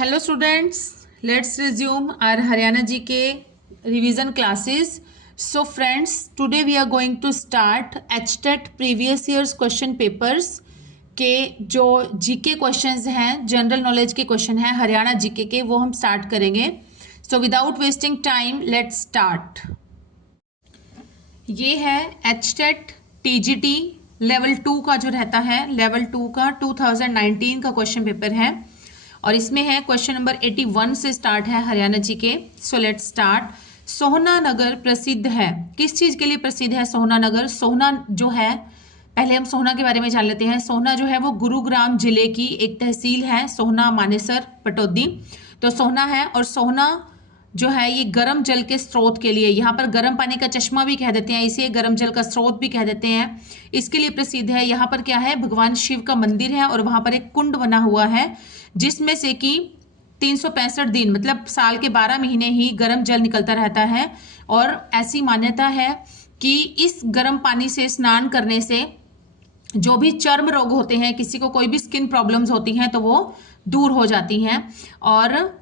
Hello students, let's resume our Haryana GK revision classes. So friends, today we are going to start HTET previous years question papers के जो GK questions हैं, general knowledge के question हैं Haryana GK के, वो हम start करेंगे. So without wasting time let's start. ये है HTET TGT लेवल 2 का जो रहता है, लेवल 2 का 2019 का क्वेश्चन पेपर है और इसमें है क्वेश्चन नंबर 81 से स्टार्ट है हरियाणा जी के. So let's start. सोहना नगर प्रसिद्ध है, किस चीज़ के लिए प्रसिद्ध है सोहना नगर? सोहना जो है, पहले हम सोहना के बारे में जान लेते हैं. सोहना जो है वो गुरुग्राम जिले की एक तहसील है, सोहना मानेसर पटौदी. तो सोहना है और सोहना जो है ये गर्म जल के स्रोत के लिए, यहाँ पर गर्म पानी का चश्मा भी कह देते हैं, इसे गर्म जल का स्रोत भी कह देते हैं, इसके लिए प्रसिद्ध है. यहाँ पर क्या है, भगवान शिव का मंदिर है और वहाँ पर एक कुंड बना हुआ है जिसमें से कि 365 दिन मतलब साल के 12 महीने ही गर्म जल निकलता रहता है. और ऐसी मान्यता है कि इस गर्म पानी से स्नान करने से जो भी चर्म रोग होते हैं, किसी को कोई भी स्किन प्रॉब्लम्स होती हैं तो वो दूर हो जाती हैं. और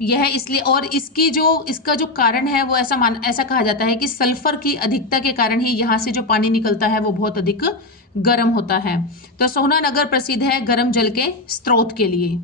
यह इसलिए, और इसका जो कारण है वो ऐसा कहा जाता है कि सल्फर की अधिकता के कारण ही यहाँ से जो पानी निकलता है वो बहुत अधिक गर्म होता है. तो सोहना नगर प्रसिद्ध है गर्म जल के स्रोत के लिए.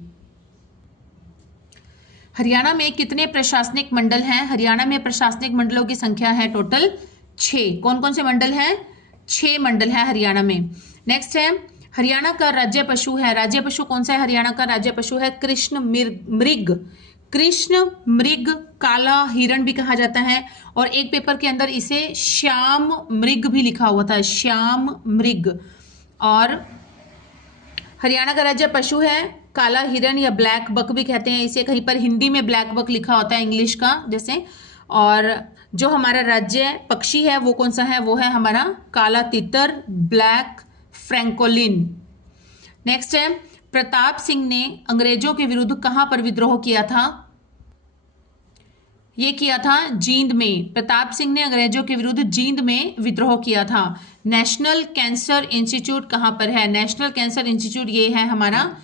हरियाणा में कितने प्रशासनिक मंडल हैं? हरियाणा में प्रशासनिक मंडलों की संख्या है टोटल 6. कौन कौन से मंडल हैं? 6 मंडल है हरियाणा में. नेक्स्ट है, हरियाणा का राज्य पशु है. राज्य पशु कौन सा है? हरियाणा का राज्य पशु है कृष्ण मृग. कृष्ण मृग, काला हिरण भी कहा जाता है और एक पेपर के अंदर इसे श्याम मृग भी लिखा हुआ था, श्याम मृग. और हरियाणा का राज्य पशु है काला हिरण या ब्लैक बक भी कहते हैं इसे, कहीं पर हिंदी में ब्लैक बक लिखा होता है इंग्लिश का जैसे. और जो हमारा राज्य पक्षी है वो कौन सा है? वो है हमारा काला तितर, ब्लैक फ्रैंकोलिन. नेक्स्ट है, प्रताप सिंह ने अंग्रेजों के विरुद्ध कहां पर विद्रोह किया था? ये किया था जींद में. प्रताप सिंह ने अंग्रेजों के विरुद्ध जींद में विद्रोह किया था. नेशनल कैंसर इंस्टीट्यूट कहां पर है? नेशनल कैंसर इंस्टीट्यूट ये है हमारा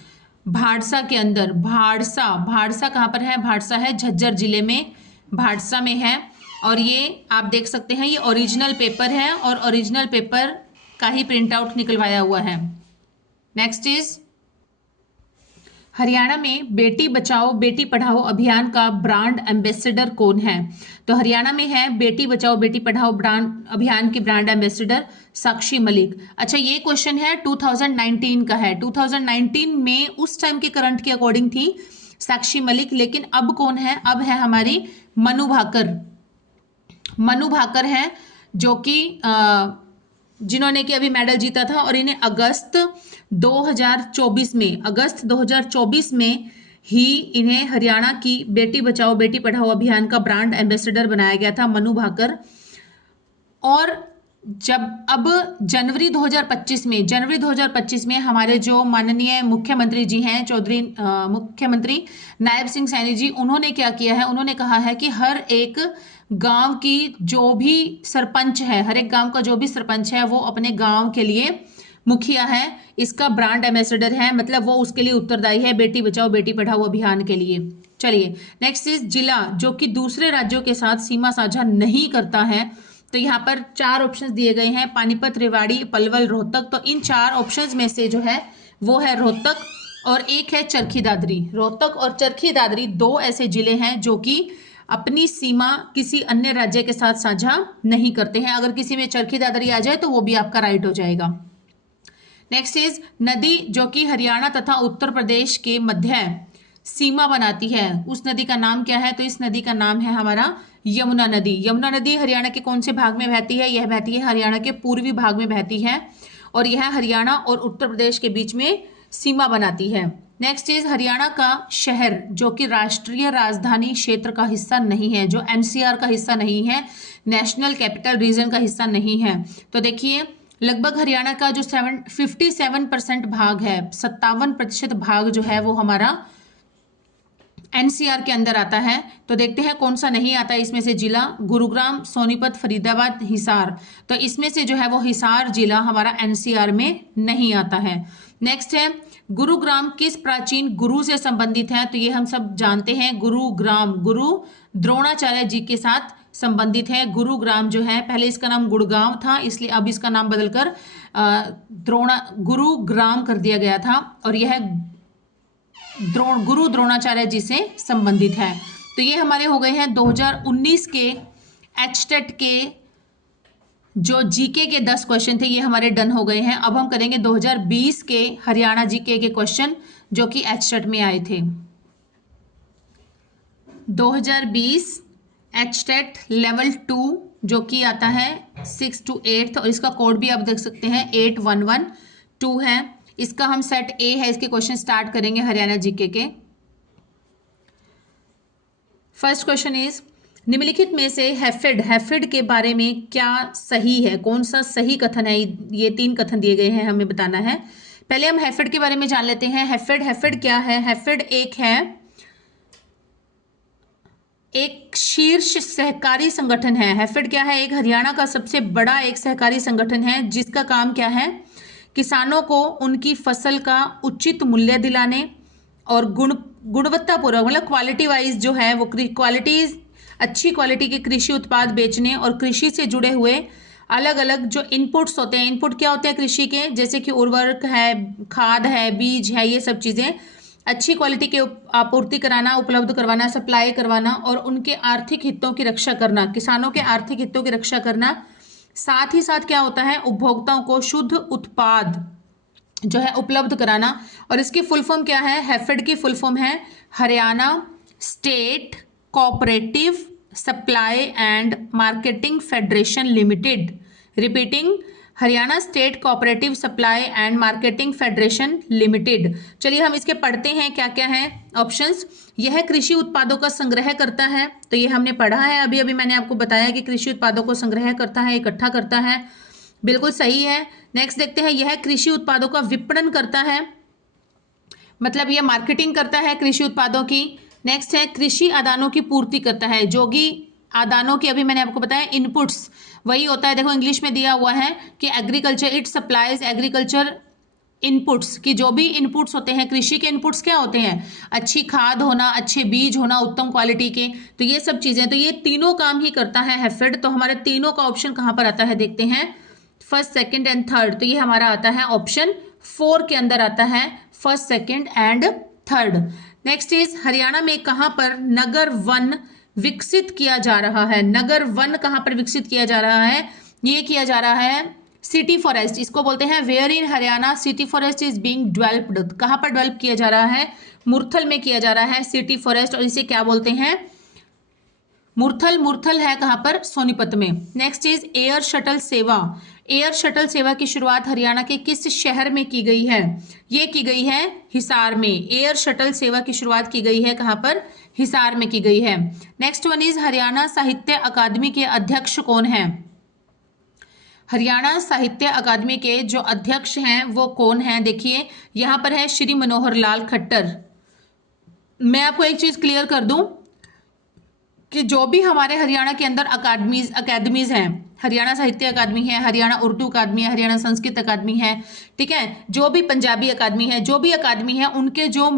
भाड़सा के अंदर. भाड़सा कहां पर है? भाड़सा है झज्जर जिले में, भाड़सा में है. और ये आप देख सकते हैं, ये ओरिजिनल पेपर है और ओरिजिनल पेपर का ही प्रिंट आउट निकलवाया हुआ है. नेक्स्ट इज, हरियाणा में बेटी बचाओ बेटी पढ़ाओ अभियान का ब्रांड एम्बेसडर कौन है? तो हरियाणा में है बेटी बचाओ बेटी पढ़ाओ ब्रांड अभियान की ब्रांड एम्बेसडर साक्षी मलिक. अच्छा, ये क्वेश्चन है 2019 का है. 2019 में उस टाइम के करंट के अकॉर्डिंग थी साक्षी मलिक, लेकिन अब कौन है? अब है हमारी मनु भाकर. मनु भाकर है जो कि जिन्होंने कि अभी मेडल जीता था और इन्हें अगस्त 2024 में ही इन्हें हरियाणा की बेटी बचाओ बेटी पढ़ाओ अभियान का ब्रांड एम्बेसडर बनाया गया था, मनु भाकर. और जब अब जनवरी 2025 में हमारे जो माननीय मुख्यमंत्री जी हैं, मुख्यमंत्री नायब सिंह सैनी जी, उन्होंने क्या किया है? उन्होंने कहा है कि हर एक गांव की जो भी सरपंच है, हर एक गांव का जो भी सरपंच है वो अपने गांव के लिए मुखिया है, इसका ब्रांड एम्बेसडर है, मतलब वो उसके लिए उत्तरदायी है बेटी बचाओ बेटी पढ़ाओ अभियान के लिए. चलिए नेक्स्ट इज, जिला जो कि दूसरे राज्यों के साथ सीमा साझा नहीं करता है. तो यहाँ पर 4 ऑप्शंस दिए गए हैं, पानीपत, रेवाड़ी, पलवल, रोहतक. तो इन 4 ऑप्शंस में से जो है वो है रोहतक और एक है चरखी दादरी. रोहतक और चरखी दादरी 2 ऐसे जिले हैं जो कि अपनी सीमा किसी अन्य राज्य के साथ साझा नहीं करते हैं. अगर किसी में चरखी दादरी आ जाए तो वो भी आपका राइट हो जाएगा. नेक्स्ट इज, नदी जो कि हरियाणा तथा उत्तर प्रदेश के मध्य सीमा बनाती है, उस नदी का नाम क्या है? तो इस नदी का नाम है हमारा यमुना नदी. यमुना नदी हरियाणा के कौन से भाग में बहती है? यह बहती है हरियाणा के पूर्वी भाग में बहती है और यह हरियाणा और उत्तर प्रदेश के बीच में सीमा बनाती है. नेक्स्ट इज, हरियाणा का शहर जो कि राष्ट्रीय राजधानी क्षेत्र का हिस्सा नहीं है, जो NCR का हिस्सा नहीं है, नेशनल कैपिटल रीजन का हिस्सा नहीं है. तो देखिए लगभग हरियाणा का जो 57% भाग है, 57% भाग जो है वो हमारा NCR के अंदर आता है. तो देखते हैं कौन सा नहीं आता है इसमें से जिला. गुरुग्राम, सोनीपत, फरीदाबाद, हिसार. तो इसमें से जो है वो हिसार जिला हमारा NCR में नहीं आता है. नेक्स्ट है, गुरुग्राम किस प्राचीन गुरु से संबंधित है? तो ये हम सब जानते हैं, गुरुग्राम गुरु द्रोणाचार्य जी के साथ संबंधित है। गुरुग्राम जो है, पहले इसका नाम गुड़गांव था, इसलिए अब इसका नाम बदलकर गुरुग्राम कर दिया गया था, और यह गुरु द्रोणाचार्य जी से संबंधित है। तो ये हमारे हो गए हैं 2019 के एचटेट के जो जीके के 10 क्वेश्चन थे, ये हमारे डन हो गए हैं। अब हम करेंगे 2020 के हरियाणा जीके के क्वेश्चन जो कि एचटेट में आए थे। 2020 एचटेट लेवल 2 जो कि आता है 6 to 8, और इसका कोड भी आप देख सकते हैं 8112 है। इसका हम सेट ए है, इसके क्वेश्चन स्टार्ट करेंगे हरियाणा जीके के। फर्स्ट क्वेश्चन इज, निम्नलिखित में से हैफेड के बारे में क्या सही है? कौन सा सही कथन है? ये 3 कथन दिए गए हैं, हमें बताना है। पहले हम हैफेड के बारे में जान लेते हैं। हैफेड क्या है? हैफेड एक शीर्ष सहकारी संगठन है। हैफेड क्या है? एक हरियाणा का सबसे बड़ा एक सहकारी संगठन है, जिसका काम क्या है? किसानों को उनकी फसल का उचित मूल्य दिलाने और गुणवत्तापूर्वक, मतलब क्वालिटी वाइज जो है वो अच्छी क्वालिटी के कृषि उत्पाद बेचने, और कृषि से जुड़े हुए अलग अलग जो इनपुट्स होते हैं, इनपुट क्या होते हैं कृषि के, जैसे कि उर्वरक है, खाद है, बीज है, ये सब चीज़ें अच्छी क्वालिटी के आपूर्ति कराना, उपलब्ध करवाना, सप्लाई करवाना, और उनके आर्थिक हितों की रक्षा करना, किसानों के आर्थिक हितों की रक्षा करना। साथ ही साथ क्या होता है? उपभोक्ताओं को शुद्ध उत्पाद जो है उपलब्ध कराना। और इसकी फुल फॉर्म क्या है? हैफेड की फुल फॉर्म है Haryana state cooperative supply and marketing federation limited. Repeating, Haryana state cooperative supply and marketing federation limited. चलिए हम इसके पढ़ते हैं क्या क्या है ऑप्शंस। यह कृषि उत्पादों का संग्रह करता है, तो ये हमने पढ़ा है, अभी अभी मैंने आपको बताया कि कृषि उत्पादों को संग्रह करता है, इकट्ठा करता है, बिल्कुल सही है। नेक्स्ट देखते हैं, यह कृषि उत्पादों का विपणन करता है, मतलब यह मार्केटिंग करता है कृषि उत्पादों की। नेक्स्ट है, कृषि आदानों की पूर्ति करता है, जो कि आदानों की अभी मैंने आपको बताया इनपुट्स वही होता है। देखो इंग्लिश में दिया हुआ है कि agriculture it supplies agriculture inputs, की जो भी इनपुट्स होते हैं कृषि के इनपुट्स क्या होते हैं? अच्छी खाद होना, अच्छे बीज होना, उत्तम क्वालिटी के, तो ये सब चीजें, तो ये तीनों काम ही करता है हैफेड। तो हमारे तीनों का ऑप्शन कहां पर आता है देखते हैं, फर्स्ट सेकंड एंड थर्ड। तो ये हमारा आता है ऑप्शन 4 के अंदर आता है, first second and third. Next is, Haryana में कहां पर नगर वन विकसित किया जा रहा है? नगर वन कहां पर विकसित किया जा रहा है? ये किया जा रहा है सिटी फॉरेस्ट, इसको बोलते हैं where in Haryana city forest is being developed. कहां पर डेवलप किया जा रहा है? मुरथल में किया जा रहा है सिटी फॉरेस्ट, और इसे क्या बोलते हैं? मुरथल है कहां पर? सोनीपत में। नेक्स्ट इज एयर शटल सेवा। एयर शटल सेवा की शुरुआत हरियाणा के किस शहर में की गई है? ये की गई है हिसार में। एयर शटल सेवा की शुरुआत की गई है कहां पर? हिसार में की गई है। नेक्स्ट वन इज, हरियाणा साहित्य अकादमी के अध्यक्ष कौन है? हरियाणा साहित्य अकादमी के जो अध्यक्ष हैं वो कौन हैं? देखिए यहां पर है श्री मनोहर लाल खट्टर। मैं आपको एक चीज क्लियर कर दूं कि जो भी हमारे हरियाणा के अंदर अकादमीज हैं, हरियाणा साहित्य अकादमी है, हरियाणा उर्दू अकादमी है, हरियाणा संस्कृत अकादमी है, ठीक है, जो भी पंजाबी अकादमी है, जो भी अकादमी है, उनके जो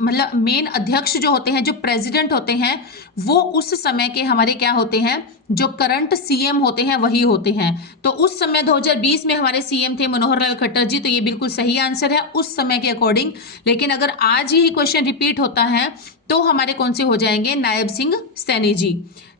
मतलब मेन अध्यक्ष जो होते हैं, जो प्रेसिडेंट होते हैं, वो उस समय के हमारे क्या होते हैं? जो करंट सीएम होते हैं वही होते हैं। तो उस समय 2020 में हमारे सीएम थे मनोहर लाल खट्टर जी, तो ये बिल्कुल सही आंसर है उस समय के अकॉर्डिंग। लेकिन अगर आज ही क्वेश्चन रिपीट होता है तो हमारे कौन से हो जाएंगे? नायब सिंह सैनी जी,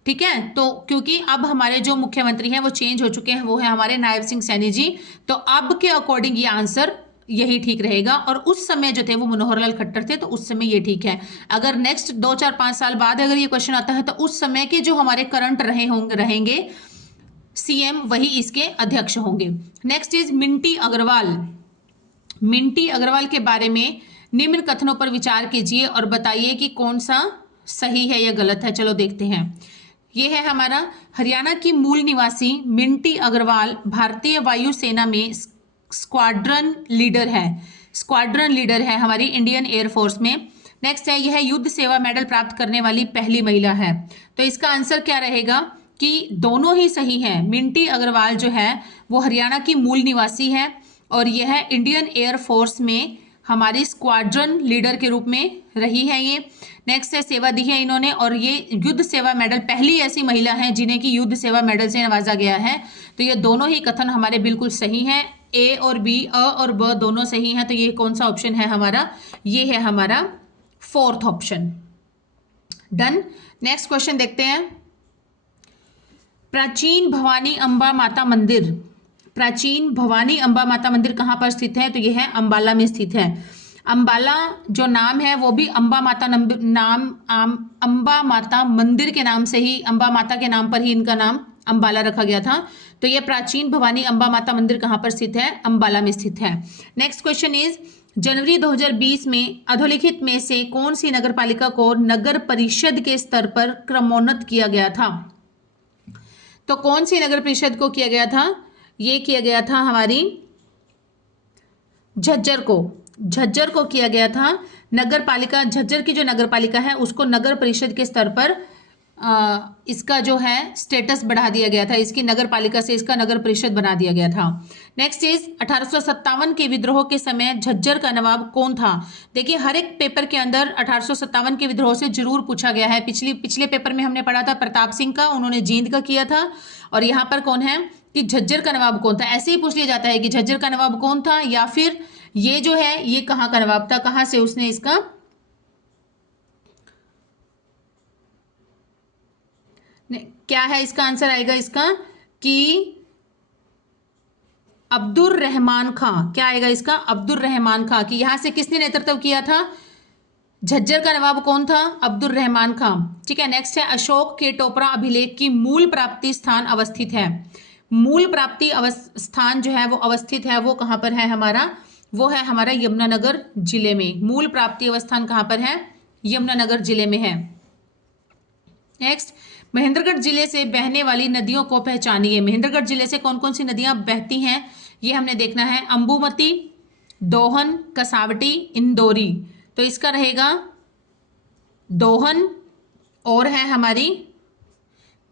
ठीक है। तो क्योंकि अब हमारे जो मुख्यमंत्री हैं वो चेंज हो चुके हैं, वो है हमारे नायब सिंह सैनी जी, तो अब के अकॉर्डिंग ये आंसर यही ठीक रहेगा। और उस समय जो थे वो मनोहर लाल खट्टर थे, तो उस समय ये ठीक है। अगर नेक्स्ट 2, 4, 5 साल बाद अगर ये क्वेश्चन आता है तो उस समय के जो हमारे करंट रहेंगे सीएम, वही इसके अध्यक्ष होंगे। Next is Minty Agarwal. मिंटी अग्रवाल के बारे में निम्न कथनों पर विचार कीजिए और बताइए कि कौन सा सही है या गलत है। चलो देखते हैं। ये है हमारा हरियाणा की मूल निवासी मिंटी अग्रवाल भारतीय वायुसेना में स्क्वाड्रन लीडर है। स्क्वाड्रन लीडर है हमारी इंडियन एयरफोर्स में। नेक्स्ट है, यह युद्ध सेवा मेडल प्राप्त करने वाली पहली महिला है। तो इसका आंसर क्या रहेगा कि दोनों ही सही है। मिंटी अग्रवाल जो है वो हरियाणा की मूल निवासी है और यह इंडियन एयरफोर्स में हमारी स्क्वाड्रन लीडर के रूप में रही है ये। नेक्स्ट है सेवा दी है इन्होंने, और ये युद्ध सेवा मेडल, पहली ऐसी महिला है जिन्हें कि युद्ध सेवा मेडल से नवाजा गया है। तो ये दोनों ही कथन हमारे बिल्कुल सही हैं, ए और बी, अ और ब दोनों सही हैं। तो ये कौन सा ऑप्शन है हमारा, ये है हमारा fourth option. Done. Next question देखते हैं। प्राचीन भवानी अम्बा माता मंदिर, प्राचीन भवानी अम्बा माता मंदिर कहाँ पर स्थित है, तो यह है अंबाला में स्थित है। अंबाला जो नाम है वो भी अम्बा माता अम्बा माता मंदिर के नाम से ही, अम्बा माता के नाम पर ही इनका नाम अंबाला रखा गया था। तो यह प्राचीन भवानी अम्बा माता मंदिर कहाँ पर स्थित है, अंबाला में स्थित है। नेक्स्ट क्वेश्चन इज, जनवरी 2020 में अधोलिखित में से कौन सी नगर पालिका को नगर परिषद के स्तर पर क्रमोन्नत किया गया था। तो कौन सी नगर परिषद को किया गया था, ये किया गया था हमारी झज्जर को, झज्जर को किया गया था। नगर पालिका, झज्जर की जो नगर पालिका है उसको नगर परिषद के स्तर पर इसका जो है स्टेटस बढ़ा दिया गया था, इसकी नगर पालिका से इसका नगर परिषद बना दिया गया था। नेक्स्ट इज 1857 के विद्रोह के समय झज्जर का नवाब कौन था। देखिए हर एक पेपर के अंदर 1857 के विद्रोह से जरूर पूछा गया है। पिछले पेपर में हमने पढ़ा था प्रताप सिंह का, उन्होंने जींद का किया था। और यहाँ पर कौन है कि झज्जर का नवाब कौन था, ऐसे ही पूछ लिया जाता है कि झज्जर का नवाब कौन था, या फिर ये जो है ये कहाँ का नवाब था, कहाँ से उसने इसका क्या है इसका आंसर आएगा इसका कि अब्दुल रहमान खां। क्या आएगा इसका, अब्दुल रहमान खां, कि यहां से किसने नेतृत्व किया था, झज्जर का नवाब कौन था, अब्दुल रहमान खां। ठीक है। नेक्स्ट है, अशोक के टोपरा अभिलेख की मूल प्राप्ति स्थान अवस्थित है। मूल प्राप्ति स्थान जो है वो अवस्थित है, वो कहां पर है हमारा, वो है हमारा यमुनानगर जिले में। मूल प्राप्ति अवस्थान कहां पर है, यमुनानगर जिले में है। नेक्स्ट, महेंद्रगढ़ जिले से बहने वाली नदियों को पहचानिए। महेंद्रगढ़ जिले से कौन कौन सी नदियां बहती हैं ये हमने देखना है। अंबुमती, दोहन, कसावटी, इंदौरी। तो इसका रहेगा दोहन और है हमारी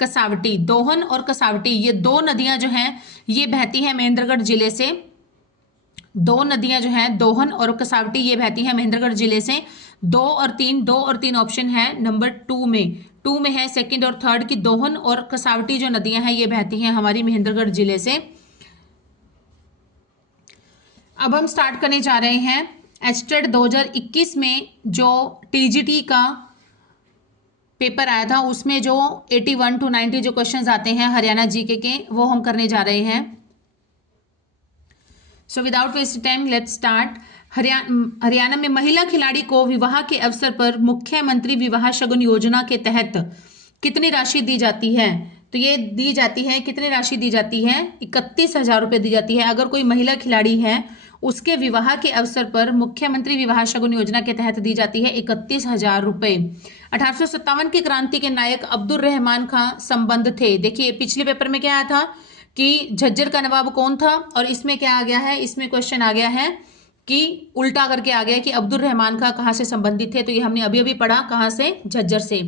कसावटी। दोहन और कसावटी ये दो नदियां जो हैं ये बहती हैं महेंद्रगढ़ जिले से। दो नदियां जो हैं दोहन और कसावटी ये बहती हैं महेंद्रगढ़ जिले से। 2 और 3 ऑप्शन है नंबर 2 में है सेकंड और थर्ड की दोहन और कसावटी जो नदियां हैं ये बहती हैं हमारी महेंद्रगढ़ जिले से। अब हम स्टार्ट करने जा रहे हैं एचटेट 2021 में जो टीजीटी का पेपर आया था उसमें जो 81 to 90 जो क्वेश्चंस आते हैं हरियाणा जीके के वो हम करने जा रहे हैं। So without waste time let's start. Haryana में महिला खिलाड़ी को विवाह के अवसर पर मुख्यमंत्री विवाह शगुन योजना के तहत कितनी राशि दी जाती है। तो ये दी जाती है, कितनी राशि दी जाती है, 31,000 रुपये दी जाती है। अगर कोई महिला खिलाड़ी है उसके विवाह के अवसर पर मुख्यमंत्री विवाह शगुन योजना के तहत दी जाती है 31,000 रुपये। 1857 की क्रांति के नायक अब्दुल रहमान खां संबंध थे। देखिए पिछले पेपर में क्या आया था कि झज्जर का नवाब कौन था, और इसमें क्या आ गया है, इसमें क्वेश्चन आ गया है कि उल्टा करके आ गया कि अब्दुल रहमान खां कहाँ से संबंधित थे। तो ये हमने अभी अभी पढ़ा, कहाँ से, झज्जर से।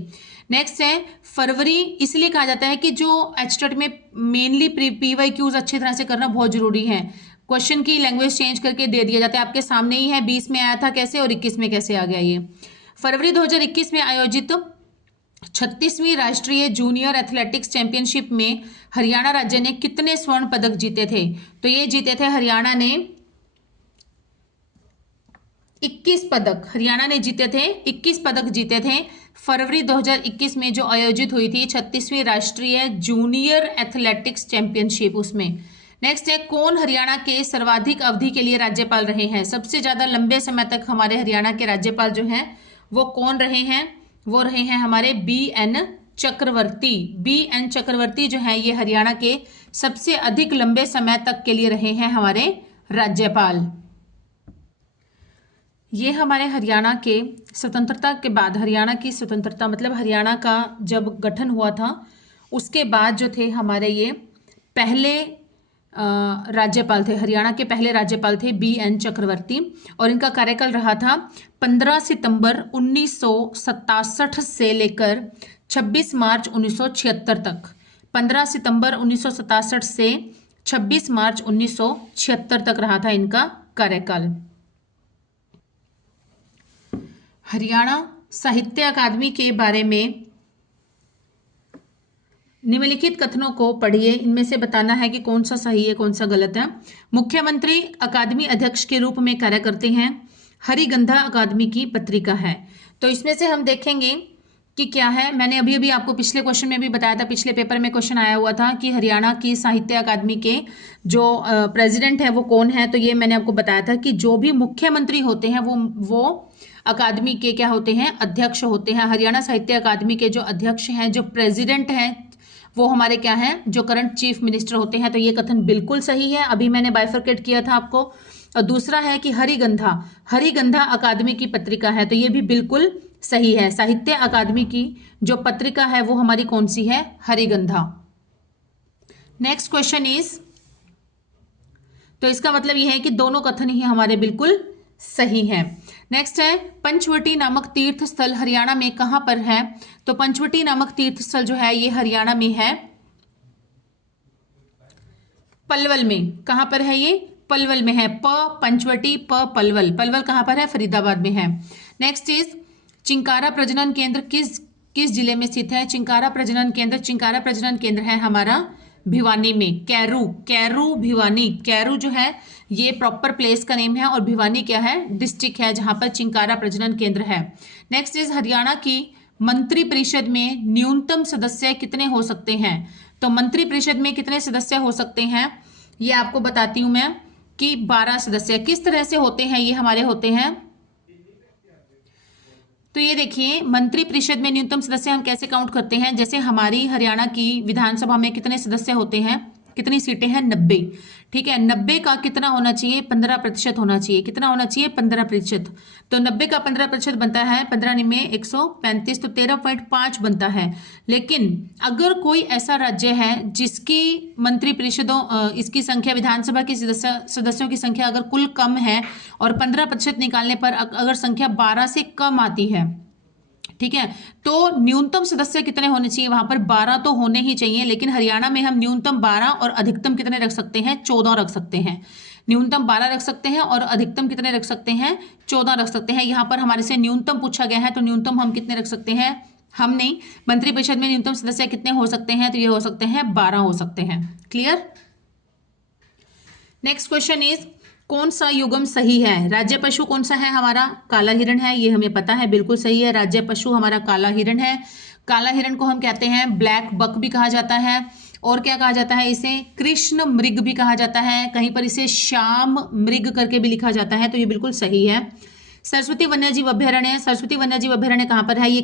नेक्स्ट है फरवरी, इसलिए कहा जाता है कि जो एचटेट में मेनली PYQs अच्छी तरह से करना बहुत जरूरी है। क्वेश्चन की लैंग्वेज चेंज करके दे दिया जाता है, आपके सामने ही है। 20 में आया था कैसे और 21 में कैसे आ गया। ये फरवरी 2021 में आयोजित 36वीं राष्ट्रीय जूनियर एथलेटिक्स चैंपियनशिप में हरियाणा राज्य ने कितने स्वर्ण पदक जीते थे। तो ये जीते थे हरियाणा ने 21 पदक, हरियाणा ने जीते थे 21 पदक जीते थे फरवरी 2021 में जो आयोजित हुई थी 36वीं राष्ट्रीय जूनियर एथलेटिक्स चैंपियनशिप उसमें। नेक्स्ट है, कौन हरियाणा के सर्वाधिक अवधि के लिए राज्यपाल रहे हैं। सबसे ज्यादा लंबे समय तक हमारे हरियाणा के राज्यपाल जो हैं वो कौन रहे हैं, वो रहे हैं हमारे BN चक्रवर्ती। BN चक्रवर्ती जो है ये हरियाणा के सबसे अधिक लंबे समय तक के लिए रहे हैं हमारे राज्यपाल। ये हमारे हरियाणा के स्वतंत्रता के बाद, हरियाणा की स्वतंत्रता मतलब हरियाणा का जब गठन हुआ था उसके बाद जो थे हमारे ये पहले राज्यपाल थे, हरियाणा के पहले राज्यपाल थे BN चक्रवर्ती। और इनका कार्यकाल रहा था 15 सितंबर 1967 से लेकर 26 मार्च 1976 तक। 15 सितंबर 1967 से 26 मार्च 1976 तक रहा था इनका कार्यकाल। हरियाणा साहित्य अकादमी के बारे में निम्नलिखित कथनों को पढ़िए, इनमें से बताना है कि कौन सा सही है कौन सा गलत है। मुख्यमंत्री अकादमी अध्यक्ष के रूप में कार्य करते हैं। हरिगंधा अकादमी की पत्रिका है। तो इसमें से हम देखेंगे कि क्या है। मैंने अभी अभी आपको पिछले क्वेश्चन में भी बताया था, पिछले पेपर में क्वेश्चन आया हुआ था कि हरियाणा की साहित्य अकादमी के जो प्रेसिडेंट है वो कौन है। तो ये मैंने आपको बताया था कि जो भी मुख्यमंत्री होते हैं वो अकादमी के क्या होते हैं, अध्यक्ष होते हैं। हरियाणा साहित्य अकादमी के जो अध्यक्ष हैं, जो प्रेसिडेंट हैं, वो हमारे क्या हैं, जो करंट चीफ मिनिस्टर होते हैं। तो ये कथन बिल्कुल सही है, अभी मैंने बाइफरकेट किया था आपको। और दूसरा है कि हरिगंधा अकादमी की पत्रिका है, तो ये भी बिल्कुल सही है। साहित्य अकादमी की जो पत्रिका है वो हमारी कौन सी है, हरिगंधा। नेक्स्ट क्वेश्चन इज, तो इसका मतलब यह है कि दोनों कथन ही हमारे बिल्कुल सही है। नेक्स्ट है, पंचवटी नामक तीर्थ स्थल हरियाणा में कहां पर है। तो पंचवटी नामक तीर्थ स्थल जो है ये हरियाणा में है, पलवल में। कहां पर है ये, पलवल में है। पंचवटी पलवल। पलवल कहां पर है, फरीदाबाद में है। नेक्स्ट इज, चिंकारा प्रजनन केंद्र किस जिले में स्थित है। चिंकारा प्रजनन केंद्र है हमारा भिवानी में। कैरू भिवानी। कैरू जो है ये प्रॉपर प्लेस का नेम है और भिवानी क्या है, डिस्ट्रिक्ट है जहां पर चिंकारा प्रजनन केंद्र है। नेक्स्ट इज, हरियाणा की मंत्री परिषद में न्यूनतम सदस्य कितने हो सकते हैं। तो मंत्री परिषद में कितने सदस्य हो सकते हैं ये आपको बताती हूं मैं कि 12 सदस्य। किस तरह से होते हैं ये हमारे होते हैं, तो ये देखिए मंत्री परिषद में न्यूनतम सदस्य हम कैसे काउंट करते हैं। जैसे हमारी हरियाणा की विधानसभा में कितने सदस्य होते हैं, कितनी सीटें हैं, 90। ठीक है, 90 का कितना होना चाहिए, 15% होना चाहिए। कितना होना चाहिए, 15%। तो 90 का 15% बनता है 15 में 135, तो 13.5 बनता है। लेकिन अगर कोई ऐसा राज्य है जिसकी मंत्री परिषदों इसकी संख्या, विधानसभा की सदस्यों की संख्या अगर कुल कम है और 15% निकालने पर अगर संख्या 12 से कम आती है, ठीक है, तो न्यूनतम सदस्य कितने होने चाहिए, वहां पर 12 तो होने ही चाहिए। लेकिन हरियाणा में हम न्यूनतम 12 और अधिकतम कितने रख सकते हैं, 14 रख सकते हैं। न्यूनतम 12 रख सकते हैं और अधिकतम कितने रख सकते हैं, 14 रख सकते हैं। यहां पर हमारे से न्यूनतम पूछा गया है, तो न्यूनतम हम कितने रख सकते हैं, हम नहीं, मंत्री परिषद में न्यूनतम सदस्य कितने हो सकते हैं, तो ये हो सकते हैं 12 हो सकते हैं। क्लियर। नेक्स्ट क्वेश्चन इज, कौन सा युग्म सही है। राज्य पशु कौन सा है हमारा, काला हिरण है, ये हमें पता है, बिल्कुल सही है। राज्य पशु हमारा काला हिरण है। काला हिरण को हम कहते हैं ब्लैक बक भी कहा जाता है, और क्या कहा जाता है, इसे कृष्ण मृग भी कहा जाता है। कहीं पर इसे श्याम मृग करके भी लिखा जाता है, तो ये बिल्कुल सही है। सरस्वती वन्यजीव अभ्यारण्य, सरस्वती वन्यजीव अभ्यारण्य कहां पर है, ये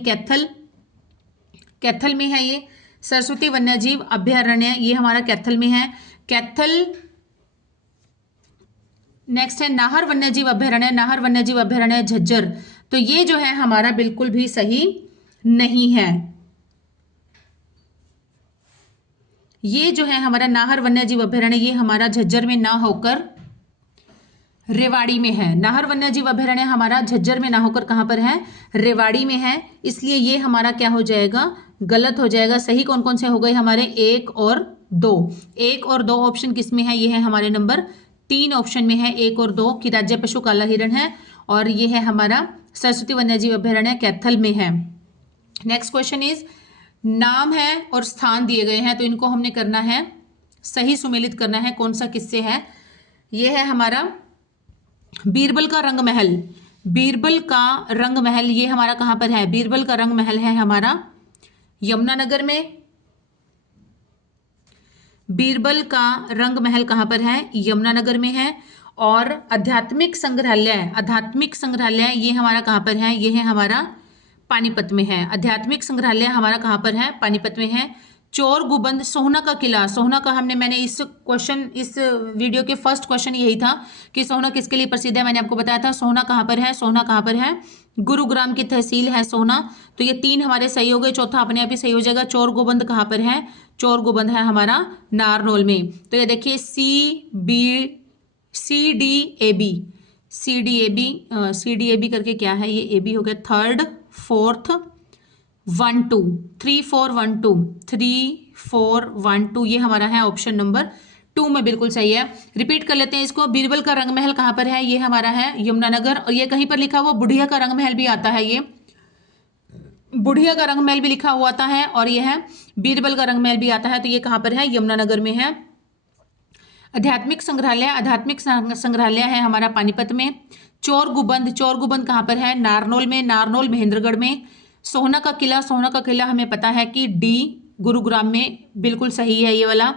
कैथल में है। ये सरस्वती वन्यजीव अभ्यारण्य ये हमारा कैथल में है। कैथल। नेक्स्ट है नाहर वन्यजीव अभ्यारण्य, नाहर वन्यजीव अभ्यारण्य झज्जर। तो ये जो है हमारा बिल्कुल भी सही नहीं है। ये जो है हमारा नाहर वन्यजीव अभ्यारण्य ये हमारा झज्जर में ना होकर रेवाड़ी में है। नाहर वन्यजीव अभ्यारण्य हमारा झज्जर में ना होकर कहां पर है, रेवाड़ी में है। इसलिए ये हमारा क्या हो जाएगा, गलत हो जाएगा। सही कौन कौन से हो गए हमारे, 1 और 2। 1 और 2 ऑप्शन किस में है, ये है हमारे नंबर 3 ऑप्शन में है 1 और 2 की राज्य पशु काला हिरण है, और ये है हमारा सरस्वती वन्यजीव अभ्यारण्य कैथल में है। नेक्स्ट क्वेश्चन इज, नाम है और स्थान दिए गए हैं, तो इनको हमने करना है सही सुमेलित करना है, कौन सा किससे है। ये है हमारा बीरबल का रंग महल। बीरबल का रंग महल ये हमारा कहां पर है, बीरबल का रंग महल है हमारा यमुनानगर में। बीरबल का रंग महल कहां पर है, यमुनानगर में है। और आध्यात्मिक संग्रहालय ये हमारा कहां पर है, ये है हमारा पानीपत में है। आध्यात्मिक संग्रहालय हमारा कहां पर है, पानीपत में है। चोर गुबंद, सोहना का किला, सोहना का मैंने इस वीडियो के फर्स्ट क्वेश्चन यही था कि सोहना किसके लिए प्रसिद्ध है, मैंने आपको बताया था। सोहना कहां पर है, सोहना कहां पर है, गुरुग्राम की तहसील है सोहना। तो ये 3 हमारे सही हो गए, चौथा अपने आप ही सही हो जाएगा। चोर गुबंद कहां पर है, चोर गुबंद है हमारा नारनौल में। तो ये देखिए सी डी ए बी करके क्या है, ये ए बी हो गया, 3rd 4th 1 2 3 4 1 2 3 4 1 2 ये हमारा है ऑप्शन नंबर 2 में बिल्कुल सही है। रिपीट कर लेते हैं इसको। बीरबल का रंग महल कहाँ पर है? ये हमारा है यमुनानगर। और ये कहीं पर लिखा हुआ बुढ़िया का रंग महल भी आता है, ये बुढ़िया का रंग महल भी लिखा हुआ आता है, और ये है बीरबल का रंग महल भी आता है। तो ये कहाँ पर है? यमुनानगर में है। आध्यात्मिक संग्रहालय है हमारा पानीपत में। चोर गुबंद कहाँ पर है? नारनौल में, नारनौल महेंद्रगढ़ में। सोहना का किला हमें पता है कि डी गुरुग्राम में, बिल्कुल सही है ये वाला।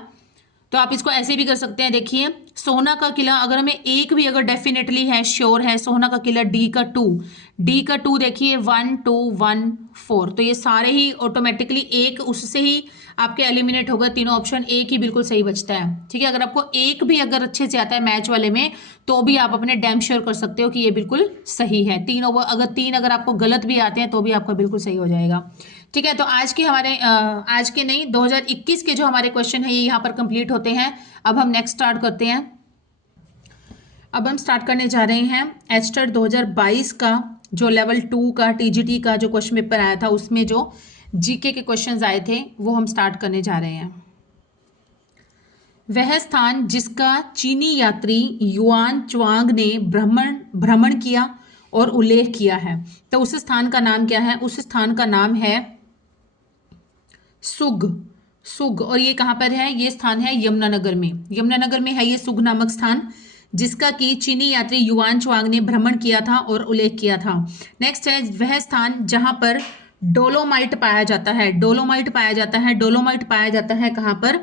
तो आप इसको ऐसे भी कर सकते हैं, देखिए सोहना का किला अगर हमें एक भी अगर डेफिनेटली है, श्योर है, सोहना का किला डी का 2 देखिए 1 2 1 4, तो ये सारे ही ऑटोमेटिकली एक उससे ही आपके एलिमिनेट होगा। तीनों ऑप्शन एक ही बिल्कुल सही बचता है। ठीक है, अगर आपको एक भी अगर अच्छे से आता है मैच वाले में, तो भी आप अपने डैम श्योर कर सकते हो कि ये बिल्कुल सही है। तीन अगर आपको गलत भी आते हैं तो भी आपका बिल्कुल सही हो जाएगा। ठीक है, तो आज के नहीं 2021 के जो हमारे क्वेश्चन है ये यहाँ पर कंप्लीट होते हैं। अब हम नेक्स्ट स्टार्ट करते हैं। अब हम स्टार्ट करने जा रहे हैं एचटेट 2022 का जो लेवल 2 का टीजीटी का जो क्वेश्चन पेपर आया था, उसमें जो जीके के क्वेश्चंस आए थे वो हम स्टार्ट करने जा रहे हैं। वह स्थान जिसका चीनी यात्री युआन च्वांग ने भ्रमण किया और उल्लेख किया है, तो उस स्थान का नाम क्या है? उस स्थान का नाम है सुग। और ये कहाँ पर है? ये स्थान है यमुनानगर में है ये सुग नामक स्थान, जिसका कि चीनी यात्री युआन च्वांग ने भ्रमण किया था और उल्लेख किया था। नेक्स्ट है वह स्थान जहां पर डोलोमाइट पाया जाता है। डोलोमाइट पाया जाता है कहाँ पर?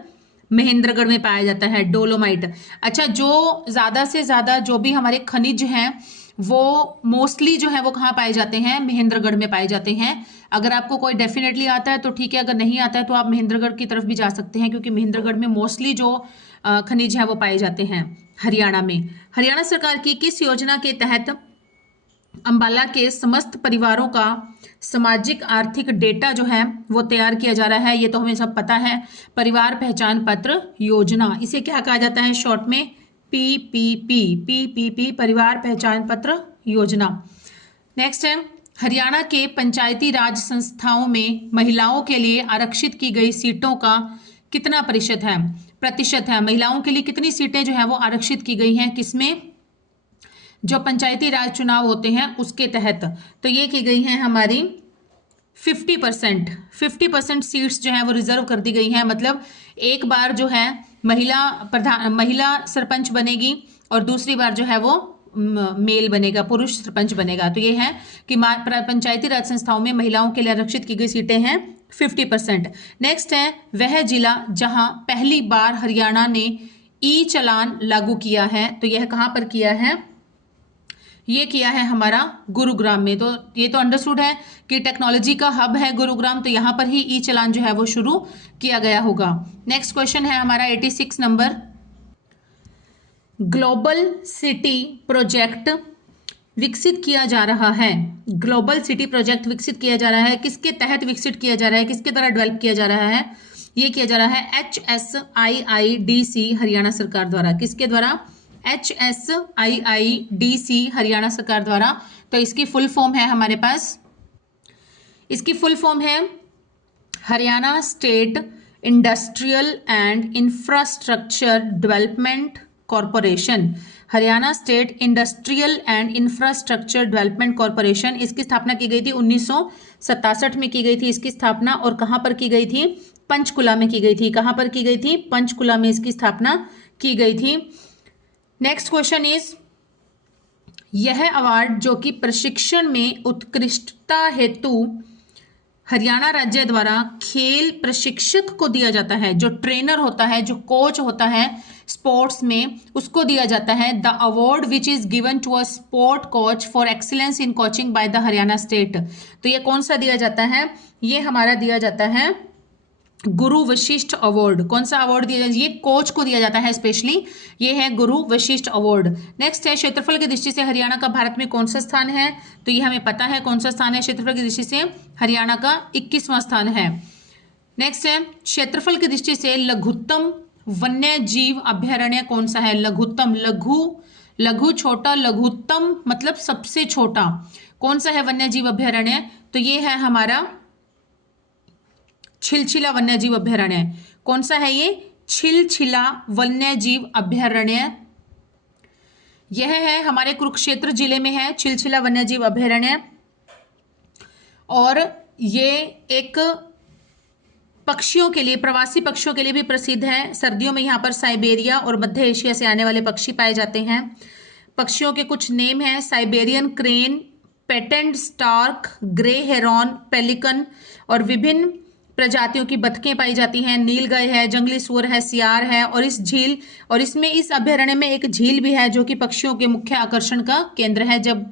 महेंद्रगढ़ में पाया जाता है डोलोमाइट। अच्छा, जो ज्यादा से ज्यादा जो भी हमारे खनिज हैं वो मोस्टली जो है वो कहाँ पाए जाते हैं? महेंद्रगढ़ में पाए जाते हैं। अगर आपको कोई डेफिनेटली आता है तो ठीक है, अगर नहीं आता है तो आप महेंद्रगढ़ की तरफ भी जा सकते हैं, क्योंकि महेंद्रगढ़ में मोस्टली जो खनिज है वो पाए जाते हैं हरियाणा में। हरियाणा सरकार की किस योजना के तहत अंबाला के समस्त परिवारों का सामाजिक आर्थिक डेटा जो है वो तैयार किया जा रहा है? ये तो हमें सब पता है, परिवार पहचान पत्र योजना। इसे क्या कहा जाता है शॉर्ट में? पीपीपी, परिवार पहचान पत्र योजना। नेक्स्ट है हरियाणा के पंचायती राज संस्थाओं में महिलाओं के लिए आरक्षित की गई सीटों का कितना प्रतिशत है? महिलाओं के लिए कितनी सीटें जो है वो आरक्षित की गई हैं? किसमें? जो पंचायती राज चुनाव होते हैं उसके तहत। तो ये की गई हैं हमारी 50% सीट्स जो है वो रिजर्व कर दी गई हैं। मतलब एक बार जो है महिला सरपंच बनेगी और दूसरी बार जो है वो मेल बनेगा, पुरुष सरपंच बनेगा। तो ये है कि पंचायती राज संस्थाओं में महिलाओं के लिए आरक्षित की गई सीटें हैं 50%। नेक्स्ट है वह जिला जहां पहली बार हरियाणा ने ई चालान लागू किया है, तो यह कहां पर किया है? ये किया है हमारा गुरुग्राम में। तो ये तो अंडरस्टूड है कि टेक्नोलॉजी का हब है गुरुग्राम, तो यहां पर ही ई चालान जो है वो शुरू किया गया होगा। नेक्स्ट क्वेश्चन है हमारा 86 नंबर। ग्लोबल सिटी प्रोजेक्ट विकसित किया जा रहा है। ग्लोबल सिटी प्रोजेक्ट विकसित किया जा रहा है, किसके तहत विकसित किया जा रहा है? किसके द्वारा डेवलप किया जा रहा है? ये किया जा रहा है HSIIDC हरियाणा सरकार द्वारा। किसके द्वारा? HSIIDC हरियाणा सरकार द्वारा। तो इसकी फुल फॉर्म है हमारे पास, इसकी फुल फॉर्म है Haryana state industrial and infrastructure development corporation. Haryana state industrial and infrastructure development corporation. इसकी स्थापना की गई थी 1967 में की गई थी इसकी स्थापना। और कहां पर की गई थी? पंचकुला में की गई थी। कहां पर की गई थी? पंचकुला में इसकी स्थापना की गई थी। नेक्स्ट क्वेश्चन इज, यह अवार्ड जो कि प्रशिक्षण में उत्कृष्टता हेतु हरियाणा राज्य द्वारा खेल प्रशिक्षक को दिया जाता है, जो ट्रेनर होता है, जो कोच होता है स्पोर्ट्स में, उसको दिया जाता है। The award which is given to a sport coach for excellence in coaching by the Haryana state. तो ये कौन सा दिया जाता है? ये हमारा दिया जाता है गुरु वशिष्ठ अवार्ड। कौन सा अवार्ड दिया जाता है? ये कोच को दिया जाता है स्पेशली, ये है गुरु वशिष्ठ अवार्ड। नेक्स्ट है क्षेत्रफल की दृष्टि से हरियाणा का भारत में कौन सा स्थान है? तो ये हमें पता है कौन सा स्थान है क्षेत्रफल की दृष्टि से, हरियाणा का 21वां स्थान है। नेक्स्ट है क्षेत्रफल की दृष्टि से लघुत्तम वन्य जीव अभ्यारण्य कौन सा है? लघुत्तम, लघु छोटा, लघुत्तम मतलब सबसे छोटा। कौन सा है वन्य जीव अभ्यारण्य? तो ये है हमारा छिलछिला वन्यजीव अभ्यारण्य। कौन सा है ये? छिलछिला वन्यजीव अभयारण्य। यह है हमारे कुरुक्षेत्र जिले में है छिलछिला वन्यजीव अभयारण्य। और ये एक पक्षियों के लिए, प्रवासी पक्षियों के लिए भी प्रसिद्ध है। सर्दियों में यहाँ पर साइबेरिया और मध्य एशिया से आने वाले पक्षी पाए जाते हैं। पक्षियों के कुछ नेम हैं: Siberian crane, painted stork, grey heron, pelican और विभिन्न प्रजातियों की बतखें पाई जाती हैं। नीलगाय है, जंगली सुअर है, सियार है। और इस अभयारण्य में एक झील भी है जो कि पक्षियों के मुख्य आकर्षण का केंद्र है। जब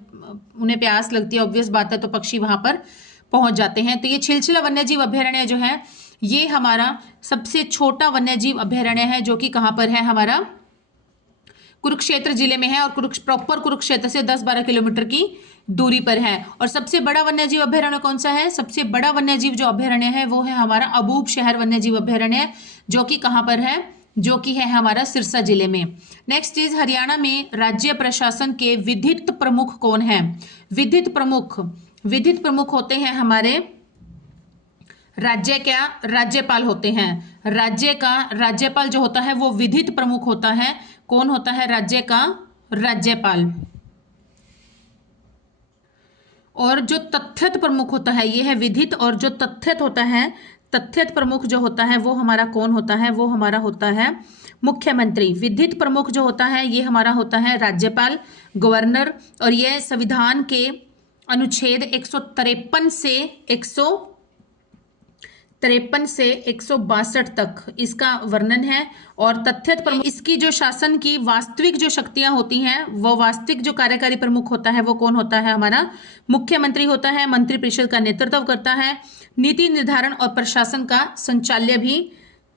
उन्हें प्यास लगती है, ऑब्वियस बात है, तो पक्षी वहां पर पहुंच जाते हैं। तो ये छिलछिला वन्यजीव अभयारण्य जो है ये हमारा सबसे छोटा वन्यजीव अभयारण्य है, जो कि कहां पर है, हमारा कुरुक्षेत्र जिले में है और प्रॉपर कुरुक्षेत्र से 10-12 किलोमीटर की दूरी पर है। और सबसे बड़ा वन्यजीव अभयारण्य कौन सा है? सबसे बड़ा वन्यजीव जो अभयारण्य है वो है हमारा अबूब शहर वन्यजीव अभयारण्य, जो कि कहां पर है, जो कि है हमारा सिरसा जिले में। नेक्स्ट इज हरियाणा में राज्य प्रशासन के विधिक प्रमुख कौन है? विधिक प्रमुख होते हैं हमारे राज्यपाल होते हैं। राज्यपाल जो होता है वो विधिक प्रमुख होता है। कौन होता है राज्य का राज्यपाल? और जो तथ्यत प्रमुख होता है ये है विधित, और जो तथ्यत होता है, तथ्यत प्रमुख जो होता है वो हमारा कौन होता है? वो हमारा होता है मुख्यमंत्री। विधित प्रमुख जो होता है ये हमारा होता है राज्यपाल, गवर्नर। और यह संविधान के अनुच्छेद 153 से 162 तक इसका वर्णन है। और तथ्यत प्रमुख, इसकी जो शासन की वास्तविक जो शक्तियां होती हैं, वो वास्तविक जो कार्यकारी प्रमुख होता है वो कौन होता है? हमारा मुख्यमंत्री होता है। मंत्रिपरिषद का नेतृत्व करता है, नीति निर्धारण और प्रशासन का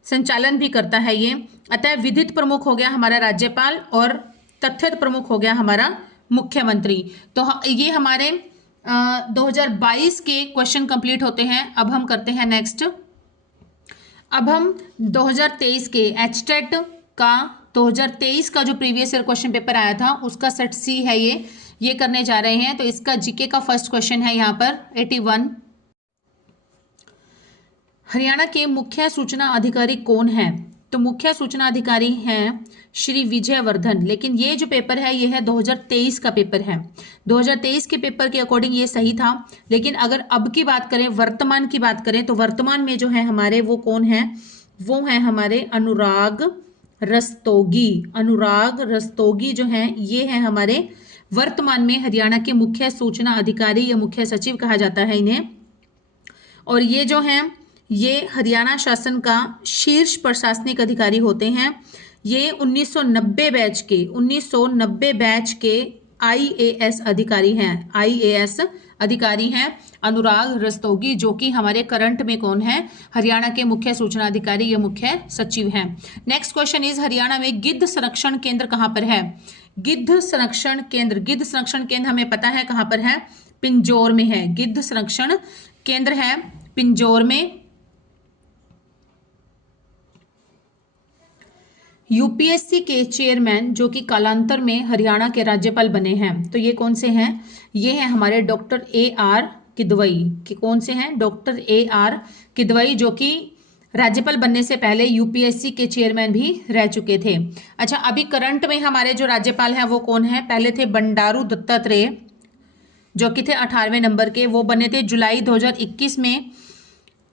संचालन भी करता है ये। अतः विधित प्रमुख हो गया हमारा राज्यपाल और तथ्यत प्रमुख हो गया हमारा मुख्यमंत्री। तो ये हमारे 2022 के क्वेश्चन कंप्लीट होते हैं। अब हम करते हैं नेक्स्ट। अब हम 2023 के एचटेट का 2023 का जो प्रीवियस ईयर क्वेश्चन पेपर आया था उसका सेट सी है ये करने जा रहे हैं। तो इसका जीके का फर्स्ट क्वेश्चन है यहाँ पर 81। हरियाणा के मुख्य सूचना अधिकारी कौन है? तो मुख्य सूचना अधिकारी हैं श्री विजय वर्धन। लेकिन ये जो पेपर है ये है 2023 का पेपर है। 2023 के पेपर के अकॉर्डिंग ये सही था, लेकिन अगर अब की बात करें, वर्तमान की बात करें, तो वर्तमान में जो है हमारे वो कौन है? वो है हमारे अनुराग रस्तोगी। अनुराग रस्तोगी जो है ये है हमारे वर्तमान में हरियाणा के मुख्य सूचना अधिकारी या मुख्य सचिव कहा जाता है इन्हें। और ये जो है ये हरियाणा शासन का शीर्ष प्रशासनिक अधिकारी होते हैं। ये 1990 बैच के आईएएस अधिकारी हैं अनुराग रस्तोगी, जो कि हमारे करंट में कौन है? हरियाणा के मुख्य सूचना अधिकारी या मुख्य सचिव हैं। नेक्स्ट क्वेश्चन इज हरियाणा में गिद्ध संरक्षण केंद्र कहां पर है? गिद्ध संरक्षण केंद्र हमें पता है कहां पर है? पिंजौर में है। गिद्ध संरक्षण केंद्र है पिंजौर में। यूपीएससी के चेयरमैन जो कि कालांतर में हरियाणा के राज्यपाल बने हैं, तो ये कौन से हैं? ये हैं हमारे डॉक्टर AR किदवई। कि कौन से हैं? डॉक्टर AR किदवई, जो कि राज्यपाल बनने से पहले यूपीएससी के चेयरमैन भी रह चुके थे। अच्छा, अभी करंट में हमारे जो राज्यपाल हैं वो कौन है? पहले थे बंडारू दत्तात्रेय, जो कि थे 18वें नंबर के। वो बने थे जुलाई 2021 में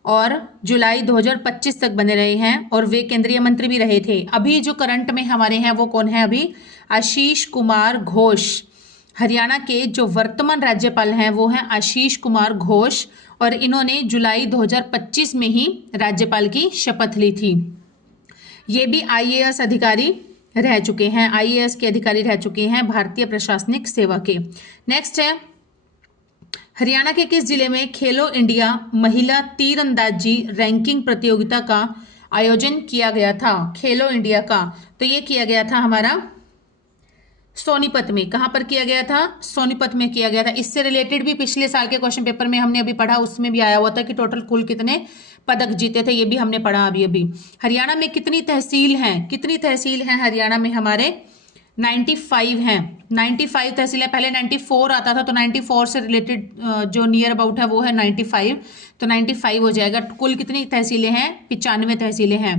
और जुलाई 2025 तक बने रहे हैं, और वे केंद्रीय मंत्री भी रहे थे। अभी जो करंट में हमारे हैं वो कौन है? अभी आशीष कुमार घोष। हरियाणा के जो वर्तमान राज्यपाल हैं वो हैं आशीष कुमार घोष, और इन्होंने जुलाई 2025 में ही राज्यपाल की शपथ ली थी। ये भी आईएएस अधिकारी रह चुके हैं, आईएएस के अधिकारी रह चुके हैं भारतीय प्रशासनिक सेवा के। नेक्स्ट है हरियाणा के किस जिले में खेलो इंडिया महिला तीरंदाजी रैंकिंग प्रतियोगिता का आयोजन किया गया था? खेलो इंडिया का, तो ये किया गया था हमारा सोनीपत में। कहां पर किया गया था? सोनीपत में किया गया था। इससे रिलेटेड भी पिछले साल के क्वेश्चन पेपर में हमने अभी पढ़ा, उसमें भी आया हुआ था कि टोटल कुल कितने पदक जीते थे, ये भी हमने पढ़ा अभी। हरियाणा में कितनी तहसील हैं? हरियाणा में हमारे 95 हैं। 95 तहसीलें। पहले 94 आता था, तो 94 से रिलेटेड जो नियर अबाउट है वो है 95, तो 95 हो जाएगा। कुल कितनी तहसीलें हैं? 95 तहसीलें हैं।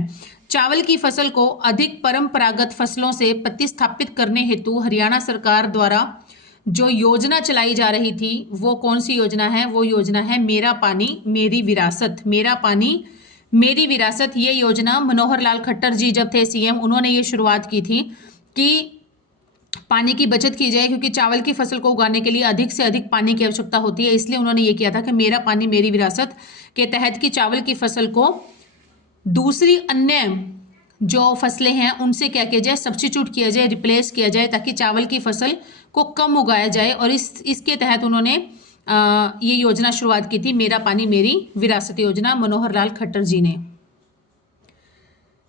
चावल की फसल को अधिक परंपरागत फसलों से प्रतिस्थापित करने हेतु हरियाणा सरकार द्वारा जो योजना चलाई जा रही थी वो कौन सी योजना है? वो योजना है मेरा पानी मेरी विरासत। मेरा पानी मेरी विरासत। ये योजना मनोहर लाल खट्टर जी जब थे सीएम, उन्होंने ये शुरुआत की थी कि पानी की बचत की जाए, क्योंकि चावल की फसल को उगाने के लिए अधिक से अधिक पानी की आवश्यकता होती है। इसलिए उन्होंने ये किया था कि मेरा पानी मेरी विरासत के तहत कि चावल की फसल को दूसरी अन्य जो फसलें हैं उनसे क्या किया जाए, सब्स्टिट्यूट किया जाए, रिप्लेस किया जाए, ताकि चावल की फसल को कम उगाया जाए। और इसके तहत उन्होंने ये योजना शुरुआत की थी, मेरा पानी मेरी विरासत योजना, मनोहर लाल खट्टर जी ने।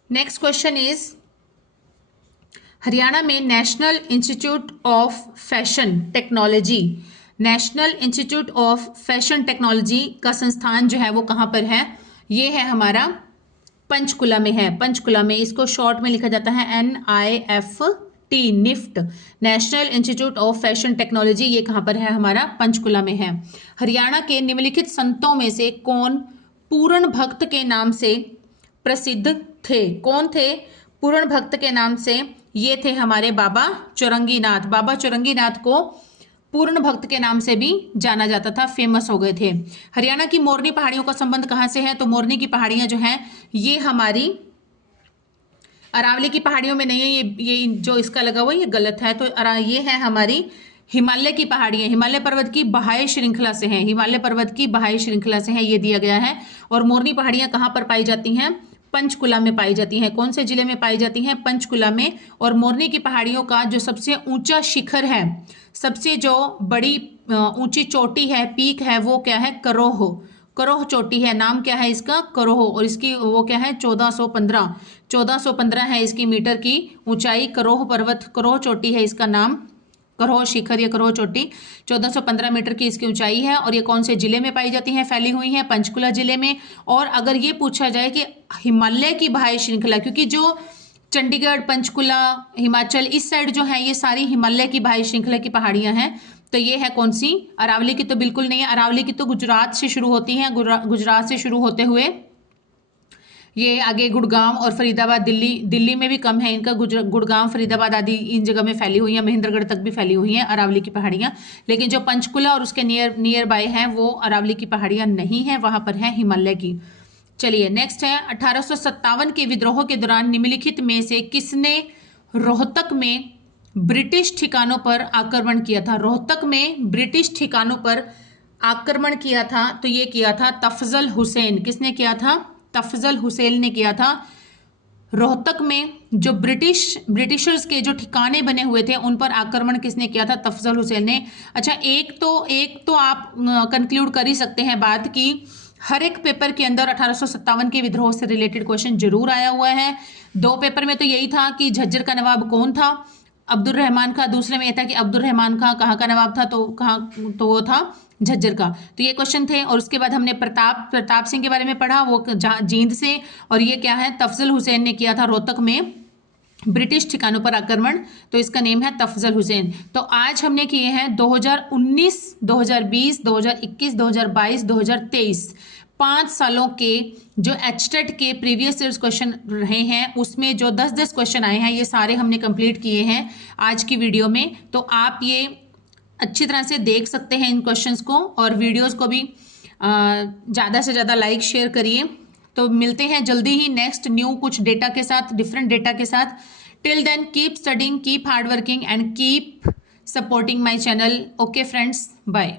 नेक्स्ट क्वेश्चन इज, हरियाणा में national institute of fashion technology, national institute of fashion technology का संस्थान जो है वो कहाँ पर है? ये है हमारा पंचकुला में है। पंचकुला में, इसको शॉर्ट में लिखा जाता है NIFT, NIFT, national institute of fashion technology. ये कहाँ पर है? हमारा पंचकुला में है। हरियाणा के निम्नलिखित संतों में से कौन पूर्ण भक्त के नाम से प्रसिद्ध थे? कौन थे पूर्ण भक्त के नाम से? ये थे हमारे बाबा चौरंगीनाथ। बाबा चौरंगीनाथ को पूर्ण भक्त के नाम से भी जाना जाता था, फेमस हो गए थे। हरियाणा की मोरनी पहाड़ियों का संबंध कहाँ से है? तो मोरनी की पहाड़ियां जो हैं ये हमारी अरावली की पहाड़ियों में नहीं है। ये जो इसका लगा हुआ ये गलत है। तो ये है हमारी हिमालय की पहाड़ियां, हिमालय पर्वत की बहाई श्रृंखला से हैं, हिमालय पर्वत की बहाई श्रृंखला से हैं, ये दिया गया है। और मोरनी पहाड़ियां कहाँ पर पाई जाती हैं? पंचकुला में पाई जाती हैं। कौन से जिले में पाई जाती हैं? पंचकुला में। और मोरनी की पहाड़ियों का जो सबसे ऊंचा शिखर है, सबसे जो बड़ी ऊंची चोटी है, पीक है, वो क्या है? करोह, करोह चोटी है। नाम क्या है इसका? करोह। और इसकी वो क्या है? 1415 है इसकी मीटर की ऊंचाई। करोह पर्वत, करोह चोटी है इसका नाम, करोह शिखर या करोह चोटी। 1415 मीटर की इसकी ऊंचाई है। और ये कौन से जिले में पाई जाती हैं? फैली हुई हैं पंचकुला जिले में। और अगर ये पूछा जाए कि हिमालय की बहाई श्रृंखला, क्योंकि जो चंडीगढ़, पंचकुला, हिमाचल इस साइड जो है ये सारी हिमालय की बहाई श्रृंखला की पहाड़ियां हैं, तो ये है कौन सी? अरावली की तो बिल्कुल नहीं है। अरावली की तो गुजरात से शुरू होती हैं, गुजरात से शुरू होते हुए ये आगे गुड़गांव और फरीदाबाद, दिल्ली में भी कम है इनका, गुड़गांव, फरीदाबाद आदि इन जगह में फैली हुई हैं, महेंद्रगढ़ तक भी फैली हुई हैं अरावली की पहाड़ियां। लेकिन जो पंचकुला और उसके नियर बाय हैं वो अरावली की पहाड़ियां नहीं है, वहां पर है हिमालय की। चलिए नेक्स्ट है, 1857 के विद्रोह के दौरान निम्नलिखित में से किसने रोहतक में ब्रिटिश ठिकानों पर आक्रमण किया था? रोहतक में ब्रिटिश ठिकानों पर आक्रमण किया था, तो ये किया था तफजल हुसैन। किसने किया था? तफजल हुसैन ने किया था। रोहतक में जो ब्रिटिशर्स के जो ठिकाने बने हुए थे उन पर आक्रमण किसने किया था? तफजल हुसैन ने। अच्छा, एक तो आप कंक्लूड कर ही सकते हैं बात की हर एक पेपर के अंदर 1857 के विद्रोह से रिलेटेड क्वेश्चन जरूर आया हुआ है। 2 पेपर में तो यही था कि झज्जर का नवाब कौन था? अब्दुल रहमान खां। दूसरे में यह था कि अब्दुल रहमान खां कहाँ का नवाब था? तो वो था झज्जर का। तो ये क्वेश्चन थे। और उसके बाद हमने प्रताप सिंह के बारे में पढ़ा, वो जींद से। और ये क्या है? तफजल हुसैन ने किया था रोहतक में ब्रिटिश ठिकानों पर आक्रमण, तो इसका नेम है तफजल हुसैन। तो आज हमने किए हैं 2019, 2020, 2021, 2022, 2023 5 सालों के जो एचटेट के प्रीवियस ईयर्स क्वेश्चन रहे हैं उसमें जो 10-10 क्वेश्चन आए हैं ये सारे हमने कंप्लीट किए हैं आज की वीडियो में। तो आप ये अच्छी तरह से देख सकते हैं इन क्वेश्चंस को, और वीडियोस को भी ज़्यादा से ज़्यादा लाइक शेयर करिए। तो मिलते हैं जल्दी ही नेक्स्ट न्यू कुछ डेटा के साथ, डिफरेंट डेटा के साथ। Till then keep studying, keep hard working and keep supporting my channel. Okay friends, bye.